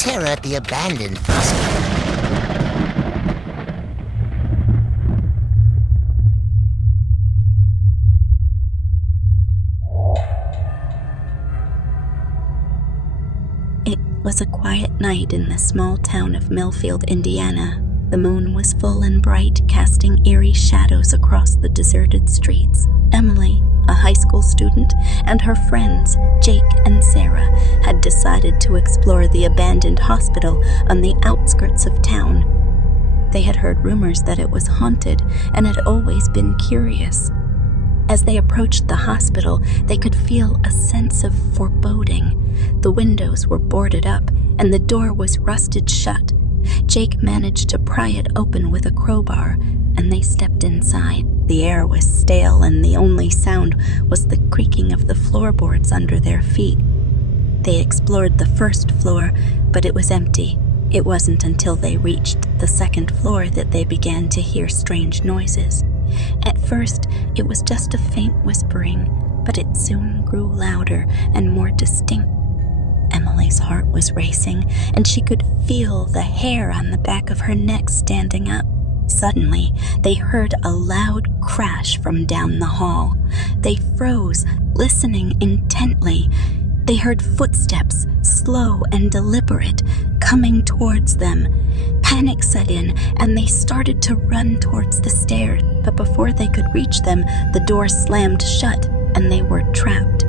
terror at the abandoned hospital. It was a quiet night in the small town of Millfield, Indiana. The moon was full and bright, casting eerie shadows across the deserted streets. Emily, a high school student, and her friends, Jake and Sarah, had decided to explore the abandoned hospital on the outskirts of town. They had heard rumors that it was haunted and had always been curious. As they approached the hospital, they could feel a sense of foreboding. The windows were boarded up, and the door was rusted shut. Jake managed to pry it open with a crowbar, and they stepped inside. The air was stale, and the only sound was the creaking of the floorboards under their feet. They explored the first floor, but it was empty. It wasn't until they reached the second floor that they began to hear strange noises. At first, it was just a faint whispering, but it soon grew louder and more distinct. Emily's heart was racing, and she could feel the hair on the back of her neck standing up. Suddenly, they heard a loud crash from down the hall. They froze, listening intently. They heard footsteps, slow and deliberate, coming towards them. Panic set in, and they started to run towards the stairs. But before they could reach them, the door slammed shut, and they were trapped.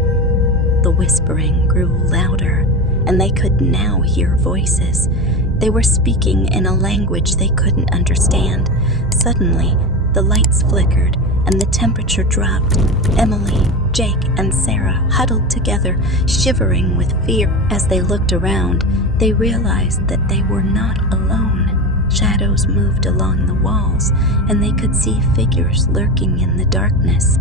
The whispering grew louder, and they could now hear voices. They were speaking in a language they couldn't understand. Suddenly, the lights flickered, and the temperature dropped. Emily, Jake, and Sarah huddled together, shivering with fear. As they looked around, they realized that they were not alone. Shadows moved along the walls, and they could see figures lurking in the darkness.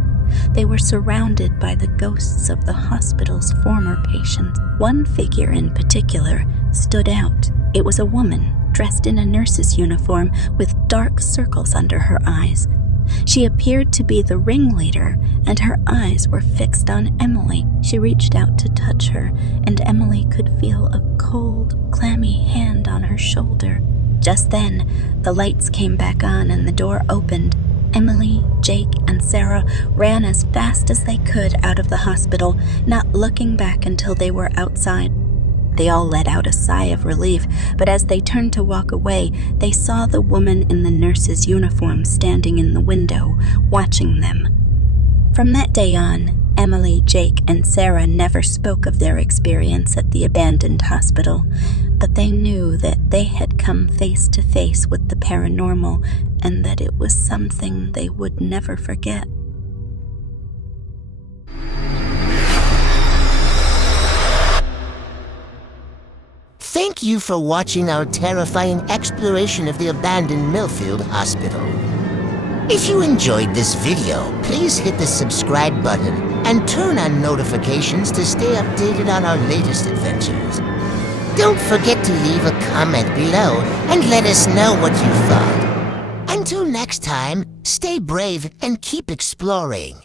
They were surrounded by the ghosts of the hospital's former patients. One figure in particular stood out. It was a woman dressed in a nurse's uniform with dark circles under her eyes. She appeared to be the ringleader, and her eyes were fixed on Emily. She reached out to touch her, and Emily could feel a cold, clammy hand on her shoulder. Just then, the lights came back on and the door opened. Emily, Jake, and Sarah ran as fast as they could out of the hospital, not looking back until they were outside. They all let out a sigh of relief, but as they turned to walk away, they saw the woman in the nurse's uniform standing in the window, watching them. From that day on, Emily, Jake, and Sarah never spoke of their experience at the abandoned hospital, but they knew that they had come face to face with the paranormal and that it was something they would never forget. Thank you for watching our terrifying exploration of the abandoned Millfield Hospital. If you enjoyed this video, please hit the subscribe button and turn on notifications to stay updated on our latest adventures. Don't forget to leave a comment below and let us know what you thought. Until next time, stay brave and keep exploring.